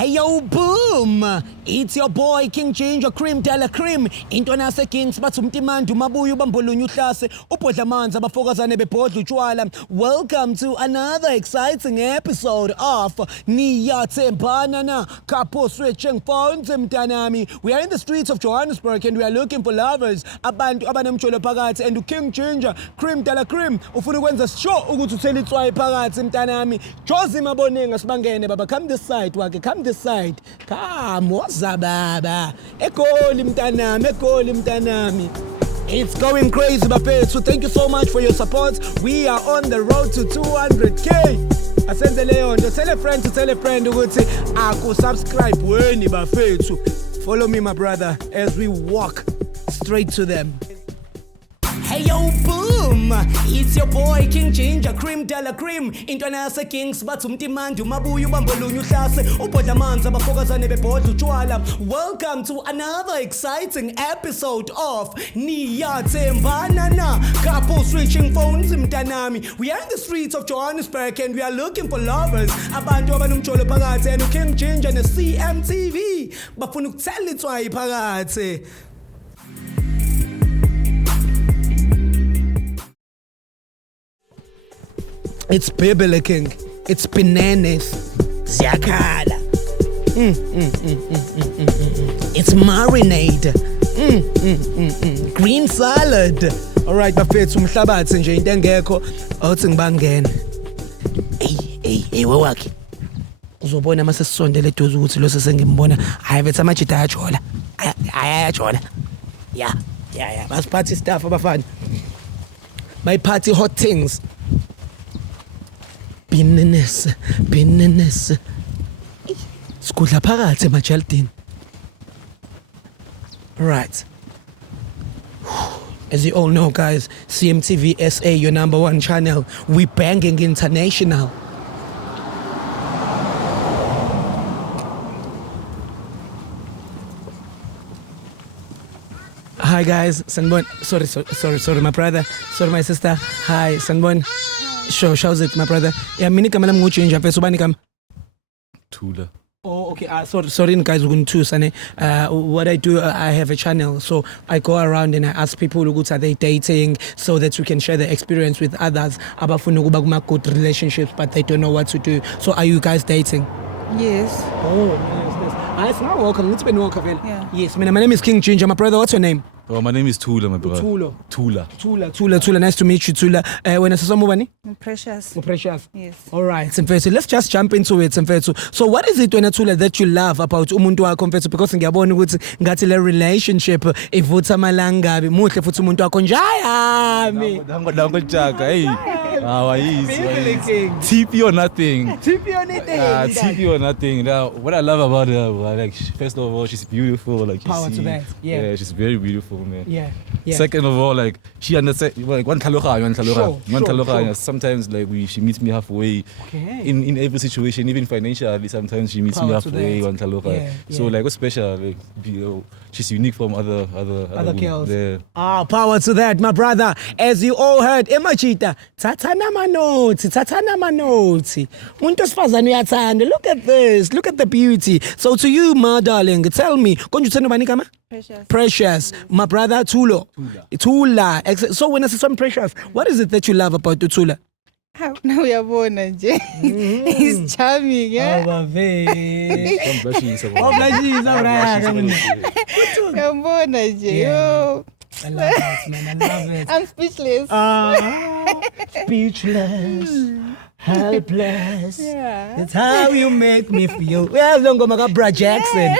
Hey yo, boom! It's your boy King Ginger Cream Della Cream. Into nase Kings bathumtimandi mabuyu bambolunya uhlase ubhodla amanzi abafokazane bebhodla utshwala. Welcome to another exciting episode of Niyathembana Na Couple Switching Phones mntanami. We are in the streets of Johannesburg and we are looking for lovers. Abantu abanemjolo phakathi and King Ginger Cream Della Cream ufuna ukwenza sure ukuthi uthela itswayi phakathi mntanami. Jozi mabonenga sibangene baba, come this side wake, come this side. Come, woza baba. Ekoli mtanami. It's going crazy, bafethu. So thank you so much for your support. We are on the road to 200K. Asenze leyo nto, tell a friend ukuthi subscribe weni bafethu. Follow me, my brother, as we walk straight to them. Hey yo, boom! It's your boy King Ginger Cream Della Cream. Into nase Kings bathumtimandi mabuyu bambolunya uhlase ubhodla amanzi abafokazane bebhodla utshwala. Welcome to another exciting episode of Niyathembana Na Couple Switching Phones mntanami. We are in the streets of Johannesburg and we are looking for lovers. Abantu abanomjolo phakathi and King Ginger ne CMTV bafuna ukuthela itswayi phakathi. It's Bibbly King. It's bananas. Ziyakhala. It's marinade. Green salad. Alright, bafethu umhlabathi nje into engekho awuthi ngibangene. Hey wewakhe. Uzobona mase sisondele eduze ukuthi lo sesengimbona. Hayi bethu amajita ayajola. Ayajola. Yeah. Bas party stuff abafana. My party hot things. Bananas. Skudla phakathi emajalidini. Right. As you all know, guys, CMTV SA, your number one channel. We banging international. Hi guys, Sanbon. Sorry, my brother. Sorry, my sister. Hi, Sanbon. Sure, how's it, my brother? Yeah, minika mana mnguchinja mfethu ubani kama? Tula. Oh, okay. Sorry, guys, what I do, I have a channel, so I go around and I ask people are they dating, so that we can share the experience with others. Abafuna ukuba kuma good relationships, but they don't know what to do. So, are you guys dating? Yes. Oh, nice. It's not welcome. It's been welcome. Yeah. Yes, my name is King Ginger. My brother, what's your name? Oh, my name is Tula, my brother. Tula. Nice to meet you, Tula. When I saw someone, Precious. Precious. Yes. All right, Mfethu. Let's just jump into it, Mfethu. So, what is it, Tula, that you love about umuntu wakho, Mfethu? Because ngiyabona ukuthi ngathi le relationship ivutha malanga muhle futhi umuntu wakho njayami. Dango chaka, hey. TP or nothing. TP or nothing. Now, what I love about her, like, first of all, she's beautiful. Like, power to that. Yeah, she's very beautiful, man. Yeah. Second of all, like, she understands. Like, one Sure. Sometimes, like, she meets me halfway. Okay. In every situation, even financially, sometimes she meets Power me halfway. Yeah. So, like, what's special? Like, she's unique from other girls. Yeah. Power to that, my brother. As you all heard, Emachita, Tatana manoti. Muntu sifazane uyathanda. Look at this. Look at the beauty. So to you, my darling, tell me, konjutshena bani kama? Precious. My brother Tula. So when I say something Precious, what is it that you love about Tula? Now uyabona nje. He's charming, yeah. Uyabona nje. Yo. I love it, man. I love it. I'm speechless. Speechless. Helpless. Yeah. That's how you make me feel. Well, don't go make Brad Jackson.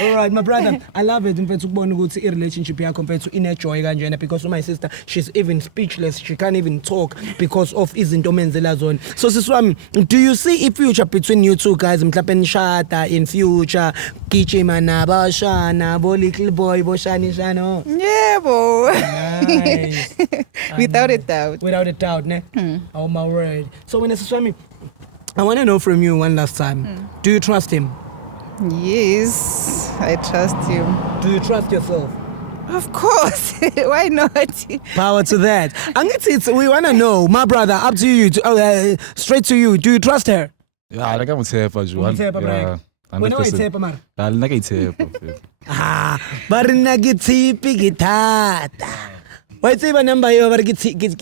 All right, my brother, I love it. Mfethu ukubona ukuthi i-relationship yakho mfethu ine-joy kanjena, because my sister, she's even speechless. She can't even talk because of izinto omenzela zona. So siswami, do you see a future between you two guys? Mhlawumbe nishada in future, gijima nabashana, bo little boy boshanishano. Yeah, boy. Nice. Without a doubt. Without a doubt, ne? Oh my word. So when Siswami, I want to know from you one last time. Do you trust him? Yes, I trust him. Do you trust yourself? Of course. Why not? Power to that. And we want to know, my brother, up to you, straight to you. Do you trust her? Yeah, like I'm Tepa, Juan. Tepa, when I Tepa, man. I'll not get Tepa. But na gitipi gitata. What's your number? You over gitipi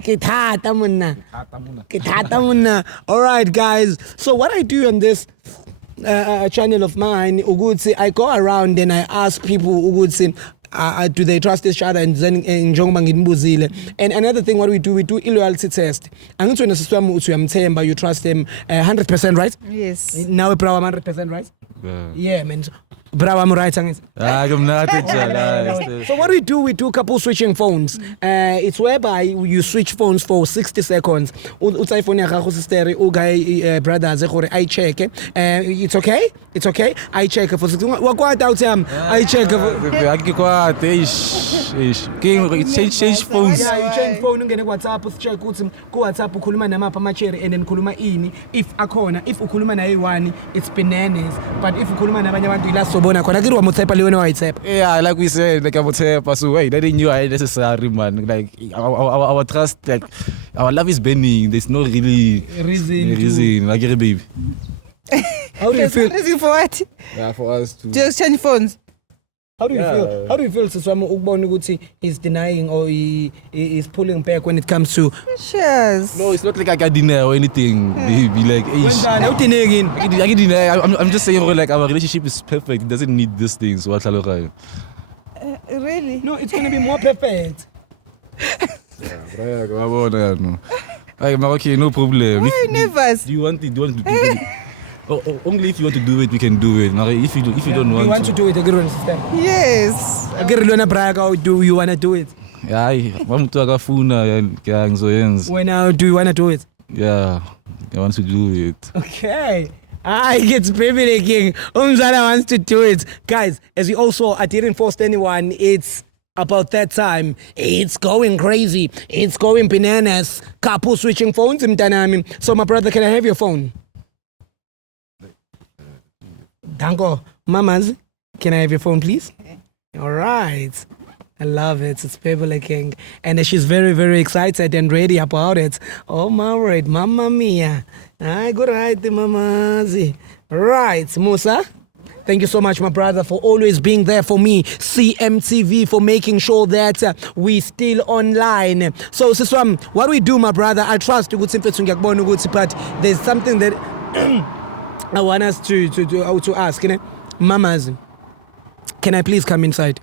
gitata muna. Gitata muna. All right, guys. So what I do on this channel of mine, I go around and I ask people, do they trust each other? And then and another thing, what we do loyalty test. I'm going to you trust them 100%, right? Yes. Now we're 100%, right? Yeah, man. Bravo, I'm right. I'm not. So what we do couple switching phones. It's whereby you switch phones for 60 seconds. Phone sister, brothers, I check. It's okay? It's okay? I check for 60 seconds. I check. Change phones. Yeah, you change phone ungene WhatsApp check ukuthi ku WhatsApp ukhuluma namapha amachere and then ukhuluma ini if akhona if ukhuluma naye one it's bananas but if ukhuluma nabanye abantu ila sobona khona kiri wa motsepa le wena wa itsepa. Yeah, like we said, like I'm Tepa, so wait, that knew I necessary, man. Like our trust, like our love is burning. There's no really reason. Like your baby. How do you feel? Reason for what? Yeah, for us to Just change phones. How do you feel? How do you feel Siswami ukubona ukuthi he's denying or he is pulling back when it comes to Cheers. No, it's not like I can deny or anything. Be like, I'm just saying, like our relationship is perfect. It doesn't need these things. What Really? No, it's gonna be more perfect. Okay, no problem. Why nervous? Do you want it? Only if you want to do it, we can do it. If you don't want, you want to do it, I understand. Yes. Do you want to do it? Yeah, when do you want to do it? Yeah, I want to do it. Okay. It's privileging. Umzala wants to do it. Guys, as you all saw, I didn't force anyone. It's about that time. It's going crazy. It's going bananas. Couple switching phones. So my brother, can I have your phone? Danko, mamas, can I have your phone, please? All right. I love it. It's privileging. And she's very, very excited and ready about it. Oh, my word. Mamma mia. Good right, mamazi. Right, Musa. Thank you so much, my brother, for always being there for me. CMTV for making sure that we still online. So, Siswam, what we do, my brother, I trust you, but there's something that I want us to ask. Mamas, can I please come inside?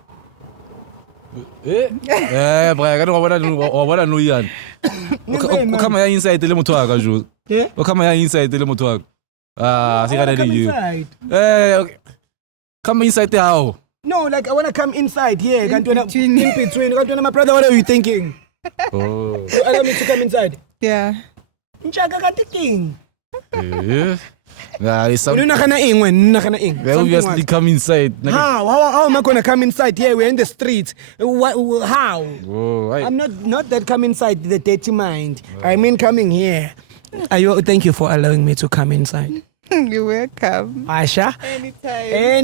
Yeah, but I don't know what I know. Yan. Come inside the motor, Ju. Yeah. Come inside the motor. Come inside. Come inside the house. No, like I want to come inside here. In between. My brother, what are you thinking? Oh. Allow me to come inside. Yeah. Yeah. Nah, it's something. They obviously come inside. How am I going to come inside here? We're in the street. How? Oh, I'm not that come inside the dirty mind. I mean coming here. Thank you for allowing me to come inside. You're welcome. Asha? Anytime.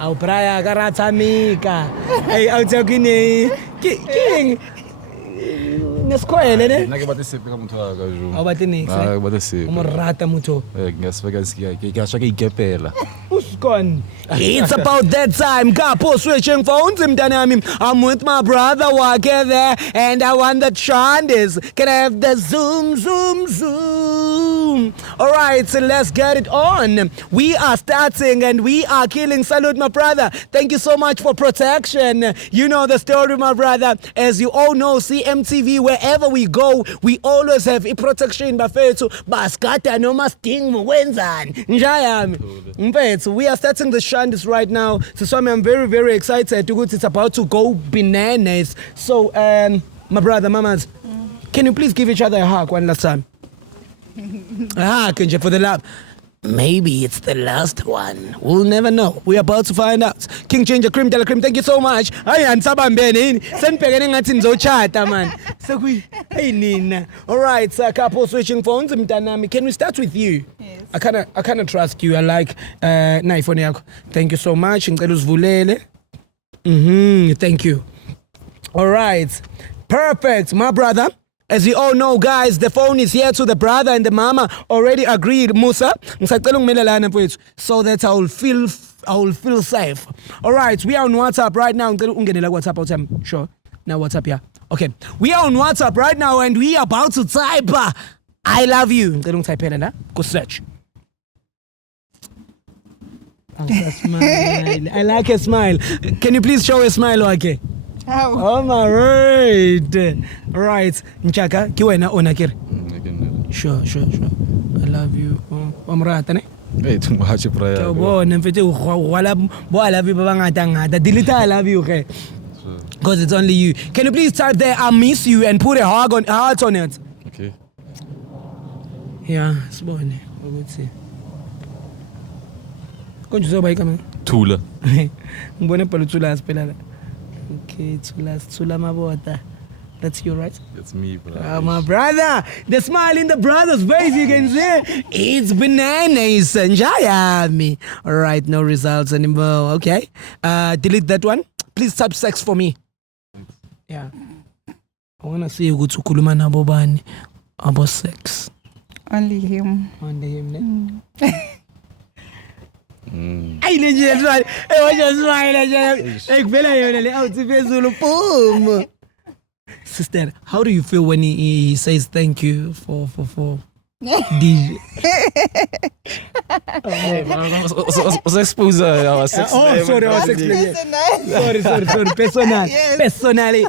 Au praya karatamika. Hey, au talking king. Neskwele ne? Nakabatesiphi kaMthwaka Ju. Awubathenisi. Nakabatesiphi. Umrata mutho. Ngiyasifika ngiyashaka igepela. Uskon. It's about that time. Couple switching phones mntanami. I'm with my brother Wake there and I want the Chandis. Can I have the zoom? All right, so let's get it on. We are starting and we are killing. Salute, my brother. Thank you so much for protection. You know the story, my brother. As you all know, CMTV, wherever we go, we always have a protection. Bafethu, baskata no masting mwenzani. Njayami. Mfethu, we are starting the Shandis right now. So I'm very, very excited. It's about to go bananas. So, my brother, mamas, can you please give each other a hug one last time? A hug, for the love. Maybe it's the last one. We'll never know. We're about to find out. King Changer Cream Telecream, thank you so much. Hey, and Sabambeni. Send Pegani Natin Zochata, man. So we, hey, Nina. All right, so couple switching phones. Can we start with you? Yes. I kind of trust you. I like knife on yako. Thank you so much. Thank you. All right. Perfect, my brother. As you all know, guys, the phone is here to the brother and the mama already agreed, Musa. So that I will feel safe. All right, we are on WhatsApp right now. WhatsApp, sure. Now WhatsApp, yeah. Okay, we are on WhatsApp right now and we are about to type I love you. Go search. Smile. I like a smile. Can you please show a smile, okay? How? Oh my word. Right. Nchaka, kiwena onakir. Sure. I love you. Omrata ne? Hey, too much prayer. Bo nemfete wala bo I love you bangata. Delete I love you, okay? Because it's only you. Can you please type there I miss you and put a heart on it? Okay. Yeah, sibone. Ukuthi. Konje zoba ikama? Tula. Ngibone phela uthula siphela la. Okay, Tula Mabota. That's you, right? That's me, bro. Oh, my brother. The smile in the brother's face, you can see. It's bananas. Njayami. All right, no results anymore. Okay. Delete that one. Please type sex for me. Yeah. I want to see you go to Kuluma Nabobani about sex. Only him. Only him, I legit right. It was just smile. Sister, how do you feel when he says thank you for DJ? Expose our sex. Oh, sorry, our sex. Sorry. Personally.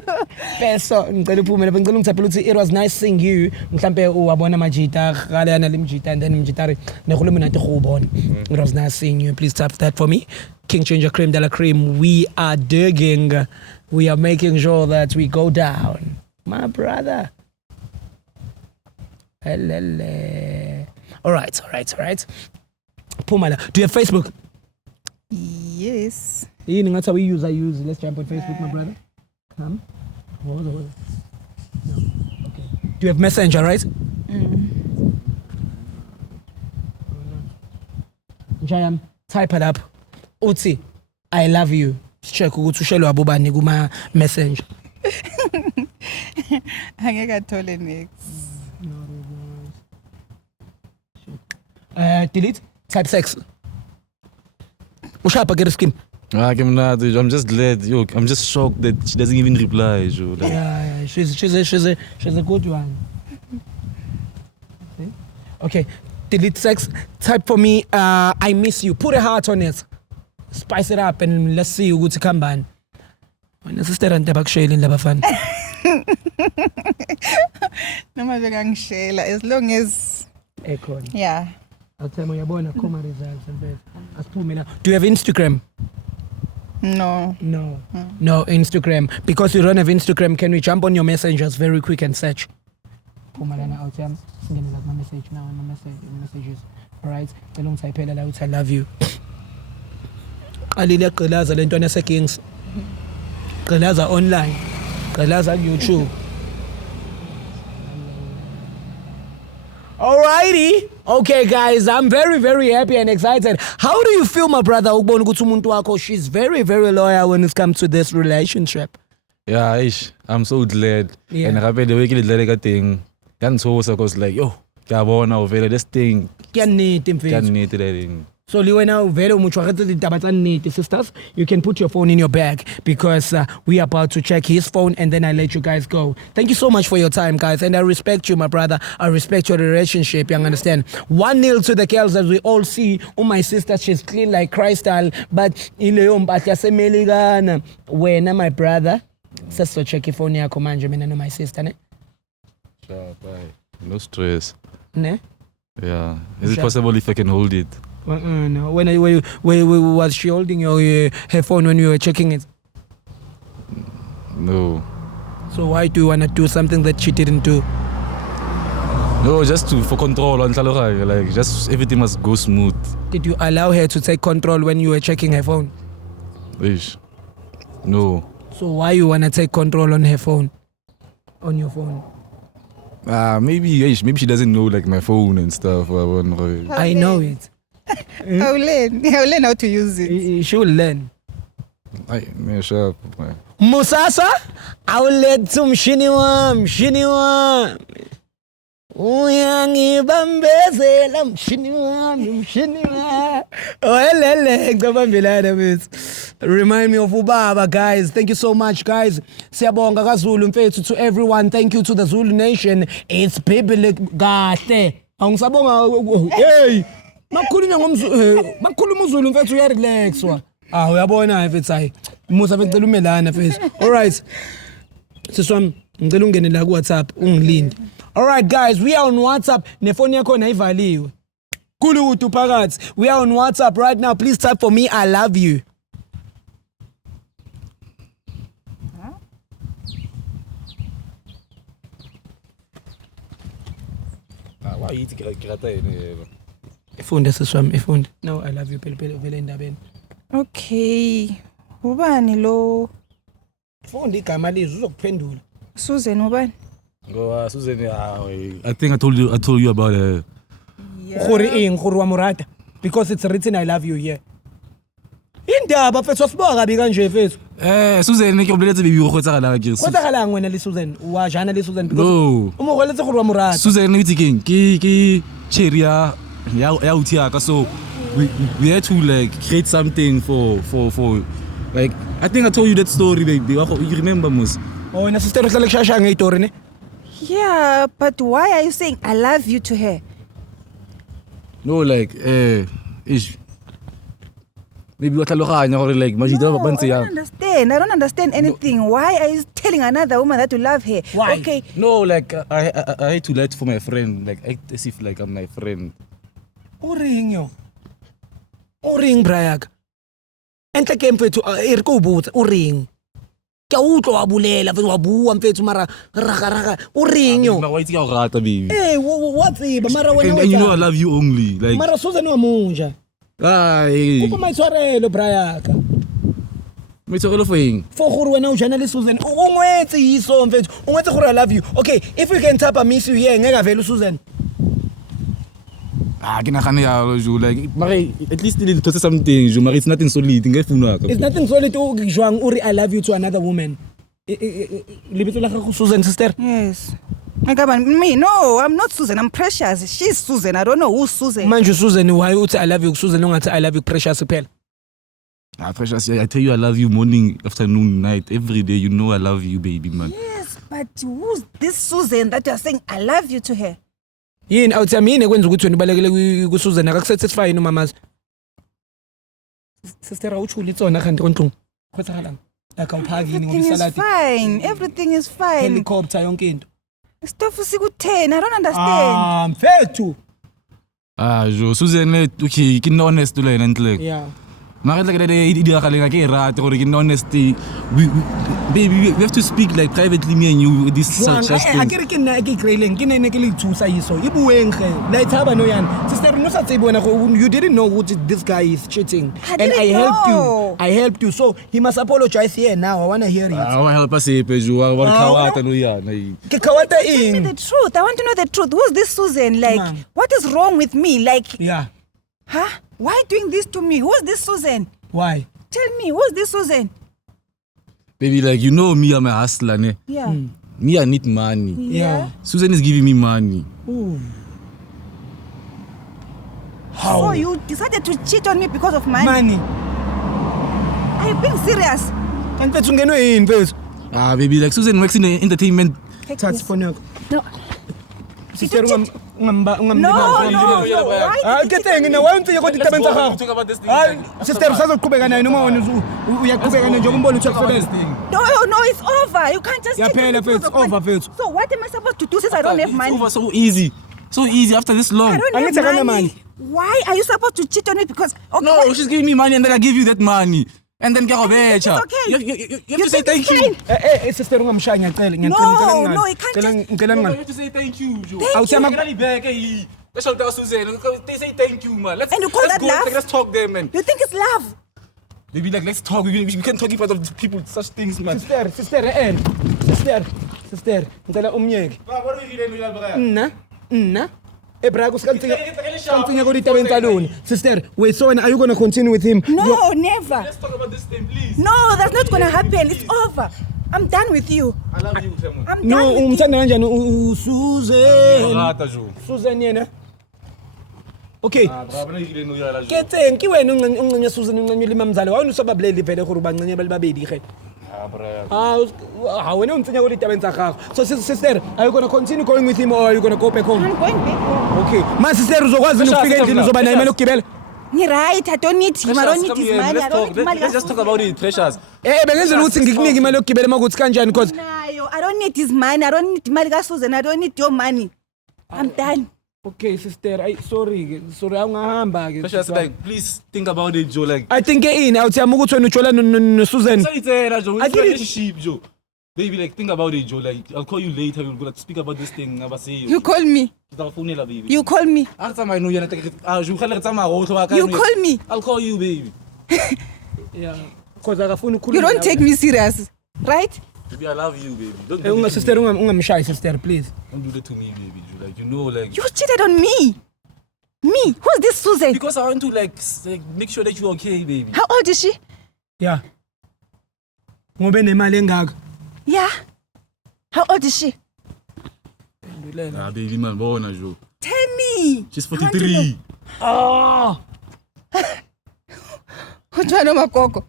It was nice seeing you. It was nice seeing you. Please tap that for me. King Changer Cream de la Cream. We are digging. We are making sure that we go down. My brother. All right. Pumala, do you have Facebook? Yes. That's how I use. Let's jump on Facebook, my brother. Come. Hold on. No. Okay. Do you have Messenger, right? Jayam, type it up. Uti, I love you. Check ukuthushelwa abobani kuma Messenger. Angeke athole next. Delete. Type sex. Ushapa get a skim. I'm just glad. Yo, I'm just shocked that she doesn't even reply. Yo. Like, yeah. She's a good one. See? Okay. Delete sex. Type for me. I miss you. Put a heart on it. Spice it up and let's see who to come back. Sister and tabak shale in Labafan. No matter as long as Echo. yeah. I'll tell you about the coma results and bed. Do you have Instagram? No. No Instagram. Because you don't have Instagram, can we jump on your messengers very quick and search? I'll tell you my message now. My messages. Alright. I love you. Alilia Kalaza Lentona Sekings. Kalaza online. Kalaza YouTube. Alrighty. Okay, guys, I'm very, very happy and excited. How do you feel, my brother? She's very, very loyal when it comes to this relationship. yeah, I'm so glad. Yeah. And I the way glad thing. That's also because like, yo, this thing. Can need That thing. So sisters, you can put your phone in your bag because we are about to check his phone and then I let you guys go. Thank you so much for your time, guys, and I respect you, my brother. I respect your relationship, you understand? 1-0 to the girls, as we all see. Oh, my sister, she's clean like crystal, but when my brother, so check your phone here, command me and my sister, ne? Sure, bye. No stress. Ne? Yeah. Is it possible if I can hold it? No. When was she holding her phone when you were checking it? No. So why do you want to do something that she didn't do? No, just for control. Like, just everything must go smooth. Did you allow her to take control when you were checking her phone? No. So why you want to take control on her phone? On your phone? Maybe she doesn't know like my phone and stuff. I know it. I'll learn how to use it. She will learn. Ay, man, shut up, man. Musasa, awuletha umshini wami. Uyangibambezela mshini wami. Welele ngicabambelana mfethu. Remind me of ubaba, guys. Thank you so much, guys. Siyabonga kaZulu mfethu to everyone. Thank you to the Zulu Nation. It's Bibli kahle. Angisabonga. Hey. Makhuluma uZulu mfethu uyarelaxwa. Uyabona mfethu hayi. Musa bengicela umelana mfethu. All right. Siswami ngicela ungene la ku WhatsApp ungilinde. All right, guys, we are on WhatsApp. Nefoni yakho nayivaliwe. Kulu uthi phakathi. We are on WhatsApp right now. Please type for me I love you. Why you get Ifunde siswami, ifunde. No, I love you phela vele endabeni. Okay. Ubani lo? Funda igama lizwe uzokuphendula. Susan ubani? Go, Susan, I think I told you about Khuri wa Murata because it's written I love you here. Indaba mfethu wasiboka kabi kanje mfethu. Susan ke obuletse bibi go tsagala ke. Khotsagalanga wena le Susan, wa jana le Susan because no. Umo goletse khuri wa Murata. Susan ne tsikeng ke cherry ya uthiyaka so we had to like create something for like I think I told you that story baby. You remember Mus? Oh, na sister uhlale kushasha ngeyitori ne? Yeah, but why are you saying I love you to her? No, like, maybe what I or like, No, I don't understand anything. Why are you telling another woman that you love her? Why? Okay. no, like, I had to let for my friend, like, act as if like I'm my friend. Uring Brayak. Enhle ke mfethu iri kubutsa uring. Ke utlwa wabulela mfethu wabua mfethu mara raga uring yo. Why it's your rata baby? Hey, what's it? Mara wena and you know I love you only. Like Mara Susan wa munja. Ay. Kupa maitshwarelo Brayaka. Maitshwarelo for eng? For gore wena o jana le Susan. O ngwetse iso mfethu. O ngwetse gore I love you. Okay, if we can tap a miss you here ngeka vele Susan. Ke nagane ya jo like mara at least le thotse something jo mara it's nothing solid ngefuna ka. It's nothing solid o jwang uri I love you to another woman. Libitso la gago Susan sister? Yes. Me, no, I'm not Susan. I'm Precious. She's Susan. I don't know who's Susan. Manje Susan why uthi I love you Susan ungathi I love you Precious phela. Precious, I tell you I love you morning, afternoon, night, every day. You know I love you baby man. Yes, but who's this Susan that you're saying I love you to her? Yini awuthi mina kwenza ukuthi wena ubalekele ku Susan akakusatisfy no mamazi. Sister awuchuli tsona kanti konhlungu. Khotsagalanga. Akawuphakini ngoba salad. Fine. Everything is fine. Helicopter yonke into. Stuff usikuthen. I don't understand. Mfethu. Jo Susan okay, ke honest to lena ntle. Yeah. Mara like that idea galenga ke rata gore ke honesty we have to speak like privately me and you this such things. Akere ke nna ke grailing ke nene ke le thusa iso ibueng ge la ithaba no yana sister no sa tsebona you didn't know what this guy is cheating and I helped you so he must apologize here now I want to hear it. I help us peju wa khawata no yana ke khawata Tell me the truth. I want to know the truth. Who's this Susan? Like what is wrong with me? Like yeah. Huh? Why doing this to me? Who's this Susan? Why? Tell me, who's this Susan? Baby, like you know me, I'm a hustler, ne? Yeah. Me, I need money. Yeah. Susan is giving me money. Ooh. How? So you decided to cheat on me because of money? Money. Are you being serious? And mfethu ngenwe yini mfethu? Baby, like Susan works in the entertainment. Touch phone yakho. No. Sister ngamba No. Ke teng na wa ntse go ditabeng tsa gago. Sister sazoqhubeka nayo noma wena uyaqhubeka nje ngombona uthi akusebenza. No, it's over. You can't just cheat on me because of money. Over mfethu. So what am I supposed to do since I don't have money? It's over so easy. So easy after this long. I don't have money. Why are you supposed to cheat on me? Because okay, no, she's giving me money and then I give you that money. And then it's okay. You have to say thank you. Sister ungamshaya ngiyacela No, you can't just You have to say thank you. They say thank you, man. And you call that love? Let's talk there, man. You think it's love? Baby, like let's talk. We can talk in front of people such things, man. Sister ngicela umyeke. What are we doing? Nna Brag, something go to alone. Sister, wait, so are you gonna continue with him? No, never. Let's talk about this thing, please. No, that's not gonna happen. It's over. I'm done with you. I love you, Temo. I'm No, done with you. umthanda kanjani Susan. Rata jo. Susan yena. Okay. Bravo, na ile no yala jo. Ketseng ke wena unqanya Susan unqanyela imamzala. Wa unosabableli vele gore banqanya balibabedi ge. Wena umtsenya go ditabeng tsa gago. So sister, are you going to continue going with him or are you going to go back home? I'm going back home. Okay. Ma sister uzokwazi ukufika endlini uzoba naye imali ukugibela? Right, I don't need him. I don't need his money. I don't need money. Let's just talk about it, Precious. Bengenzela ukuthi ngikunike imali yokugibela makuthi kanjani because Nayo, I don't need his money. I don't need money kaSusan. I don't need your money. I'm done. Okay, sister, sorry awungahamba ke. Precious, like, please think about it, Joe. Like, I think awuthi ukuthi wena ujola no Susan. Sorry, Joe. It's a relationship, Joe. Baby, like, think about it, Joe. Like, I'll call you later. We're gonna speak about this thing. Never say You call me. Baby. You call me. You call me. I'll call you, baby. Yeah. Because akafuna ukukhuluma. You don't take me serious, right? Baby, I love you, baby. Don't do that. Sister, ungamshayi sister, please. Don't do that to me, baby. Like, you know, like. You cheated on me. Me? Who's this Susan? Because I want to like make sure that you're okay, baby. How old is she? Yeah. Ngobe nemali engaka. Yeah. How old is she? Baby, man, bona jo. Tell me. She's 43. Oh. Utshwana makoko.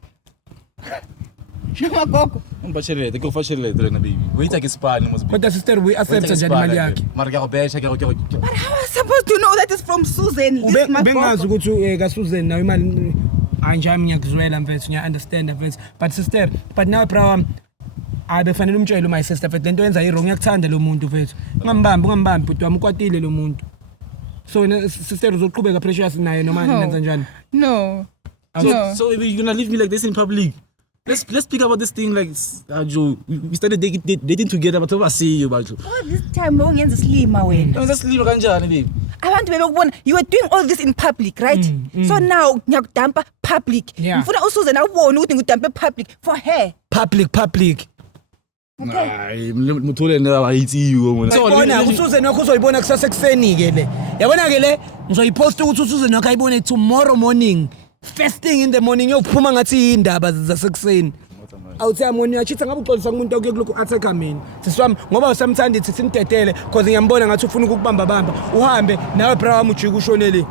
Makoko. Mbachelete, go fachelete na baby. Wait like Spanish must be. But the sister we accept njani imali yakhe. Mara ke go besha ke go. But how am I supposed to know that is from Susan? This Bengazi ukuthi ka Susan nayo imali anjami ngiyakuzwela mfethu ngiya understand mfethu. But sister, but now bro abefanele umtshele my sister mfethu lento yenza i wrong yakuthanda lo muntu mfethu. Ungambambi bhuti wami ukwatile lo muntu. So sister uzoqhubeka Precious naye noma nenza njani? No. So you're gonna leave me like this in public? Let's speak about this thing like Joe. We started dating together, but I see you, Joe. All this time long and sleep away. No, just leave kanjani, babe. I want to be one. You were doing all this in public, right? So now ngiyakudampa public. Yeah. Ngifuna uSusan awubone ukuthi ngidampe public for her. Public. Hayi, muthole na ayithi wona. So bona uSusan wakho uzoyibona kusasa ekseni ke le. Yabona ke le ngizoyiposta ukuthi uSusan wakho ayibone tomorrow morning. First thing in the morning yokuphuma ngathi indaba zasekuseni. Awuthi amoni yachitha ngabe uxolisa kumuntu okuye kuloko attack mina. Siswami ngoba usamthanda ithi simdedele because ngiyambona ngathi ufuna ukubamba uhambe nawe bra wami ujike ushonele.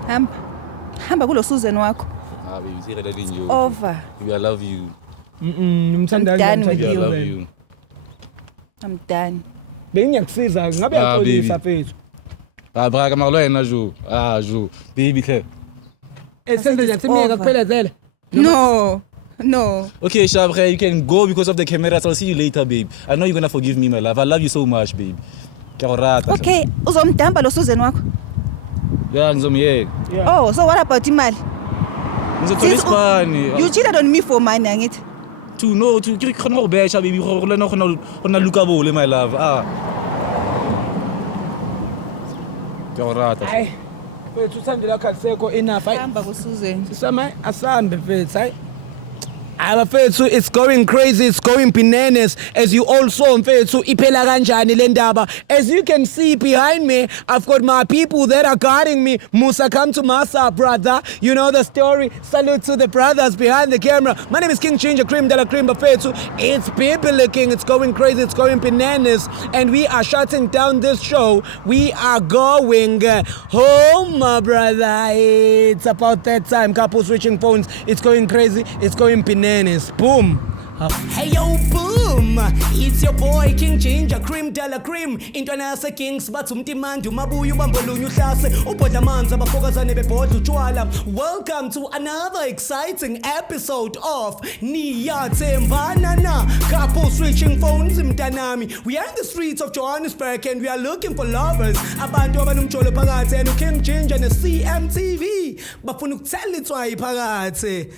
Hamba kulo Susan wakho. Baby, you see that in you. Over. Baby, I love you. Ngimthanda done with Baby, I you. love you. I'm done. Bengiyakusiza ngabe yaxolisa fethu. Bra ka maglo yena jo. Jo. Baby hle. Esenze nje simiyeka kuphelezele. No. Okay, Shabre, you can go because of the cameras. I'll see you later, babe. I know you're gonna forgive me, my love. I love you so much, babe. Okay, uzomdamba lo Susan wakho. Yeah, ngizomyeka. Oh, so what about imali? Ngizothola isipani. You cheated on me for money, angithi? No, ke khona go besha, baby. Go lena gona lukabole, my love. Ke go rata. Hayi. Fethu uthandela khasekho enough. Hamba ku Susan. Sisama asambe fethu, hayi. Mfethu, it's going crazy, it's going bananas. As you all saw, mfethu, iphela kanjani le ndaba. As you can see behind me, I've got my people that are guarding me. Musa, come to Masa, brother. You know the story. Salute to the brothers behind the camera. My name is King Ginger Cream de la Cream, mfethu. It's people looking, it's going crazy, it's going bananas. And we are shutting down this show. We are going home, my brother. It's about that time. Couple switching phones. It's going crazy, it's going bananas. Boom. Hey yo, boom! It's your boy King Ginger Cream de la Cream. Intwana yase Kings bathi umtimandi umabuya ubambolunya uhlase ubhodla amanzi abafokazane bebhodla utshwala. Welcome to another exciting episode of Niyathembana Na. Couple switching phones mntanami. We are in the streets of Johannesburg and we are looking for lovers. Abantu abanumjolo phakathi and King Ginger ne CMTV bafuna ukuthela itswayi phakathi.